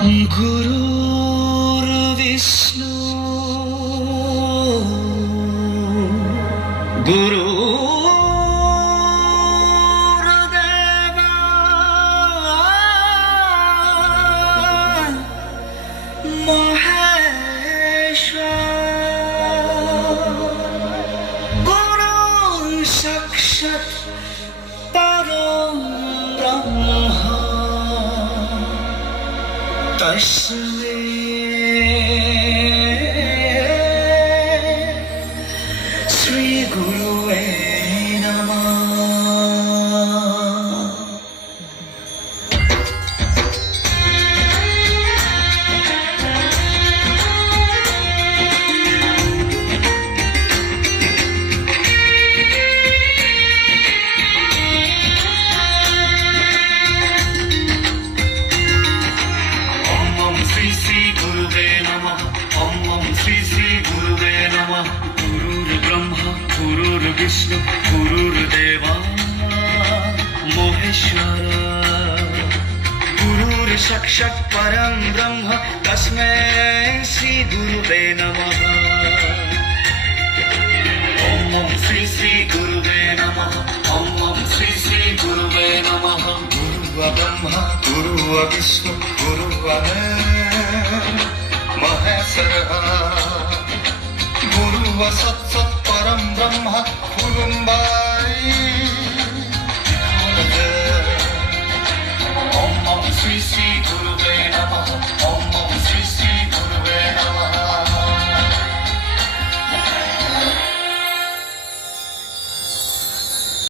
गुरुर्विष्णु गुरुर्देवा महेश्वर गुरु साक्षात् परं ब्रह्म तस्मै श्री गुरुवे नमः। श्री गुरुवे नमः। ओम श्री गुरुवे नमः। गुरुर्ब्रह्मा गुरुर्विष्णु गुरुर्देवा महेश्वर गुरुर् साक्षात् परं ब्रह्म तस्मै श्री गुरुवे नमः। ओम श्री गुरुवे नमः। ओम श्री गुरुवे नमः। गुरुर् ब्रह्मा गुरुर् विष्णु गुरुर् महेश्वर गुरुर् सत्सत् परं ब्रह्म